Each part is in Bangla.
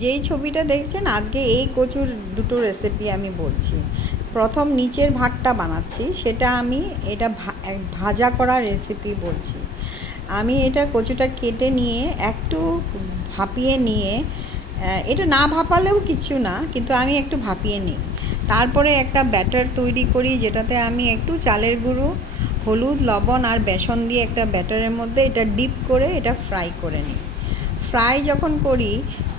যেই ছবিটা দেখছেন আজকে এই কচুর দুটো রেসিপি আমি বলছি। প্রথম নিচের ভাগটা বানাচ্ছি, সেটা আমি এটা ভাজা করা রেসিপি বলছি। আমি এটা কচুটা কেটে নিয়ে একটু ভাপিয়ে নিয়ে, এটা না ভাপালেও কিছু না, কিন্তু আমি একটু ভাপিয়ে নিই। তারপরে একটা ব্যাটার তৈরি করি, যেটাতে আমি একটু চালের গুঁড়ো, হলুদ, লবণ আর বেসন দিয়ে একটা ব্যাটারের মধ্যে এটা ডিপ করে এটা ফ্রাই করে নিই। ফ্রাই যখন করি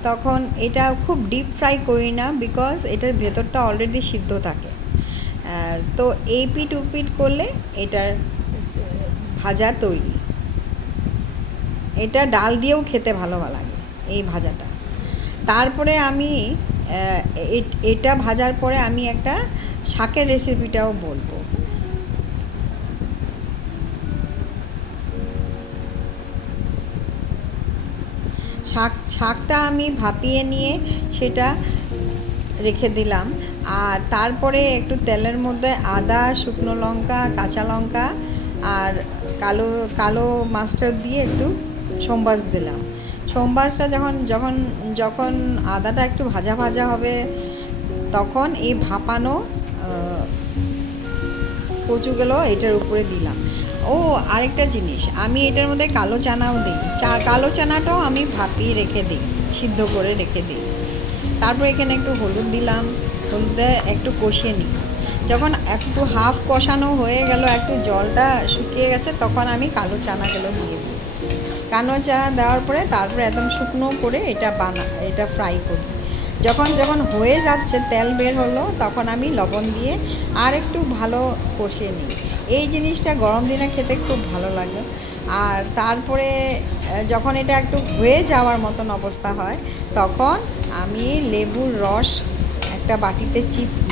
তখন এটা খুব ডিপ ফ্রাই করি না, বিকজ এটার ভেতরটা অলরেডি সিদ্ধ থাকে। তো এই পিট উপিট করলে এটার ভাজা তৈরি। এটা ডাল দিয়েও খেতে ভালো লাগে এই ভাজাটা। তারপরে আমি এটা ভাজার পরে আমি একটা শাকের রেসিপিটাও বলবো। শাকটা আমি ভাপিয়ে নিয়ে সেটা রেখে দিলাম। আর তারপরে একটু তেলের মধ্যে আদা, শুকনো লঙ্কা, কাঁচা লঙ্কা আর কালো কালো মাস্টার্ড দিয়ে একটু সোমবাস দিলাম। সোমবাসটা যখন যখন যখন আদাটা একটু ভাজা ভাজা হবে, তখন এই ভাপানো কচুগুলো এটার উপরে দিলাম। ও আরেকটা জিনিস, আমি এটার মধ্যে কালো চানাও দিই। কালো চানাটাও আমি ভাপিয়ে রেখে দিই, সিদ্ধ করে রেখে দিই। তারপর এখানে একটু হলুদ দিলাম, হলুদে একটু কষিয়ে নিই। যখন একটু হাফ কষানো হয়ে গেল, একটু জলটা শুকিয়ে গেছে, তখন আমি কালো চানাগুলো দিয়ে দিই। কালো চানা দেওয়ার পরে তারপরে একদম শুকনো করে এটা ফ্রাই করি। যখন যখন হয়ে যাচ্ছে, তেল বের হলো, তখন আমি লবণ দিয়ে আর একটু ভালো কষিয়ে নিই। এই জিনিসটা গরম দিনে খেতে খুব ভালো লাগে। আর তারপরে যখন এটা একটু হয়ে যাওয়ার মতন অবস্থা হয়, তখন আমি লেবুর রস একটা বাটিতে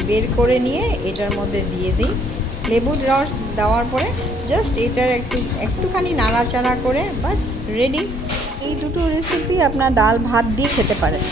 বের করে নিয়ে এটার মধ্যে দিয়ে দিই। লেবুর রস দেওয়ার পরে জাস্ট এটার একটুখানি নাড়াচাড়া করে বাস রেডি। এই দুটো রেসিপি আপনার ডাল ভাত দিয়ে খেতে পারেন।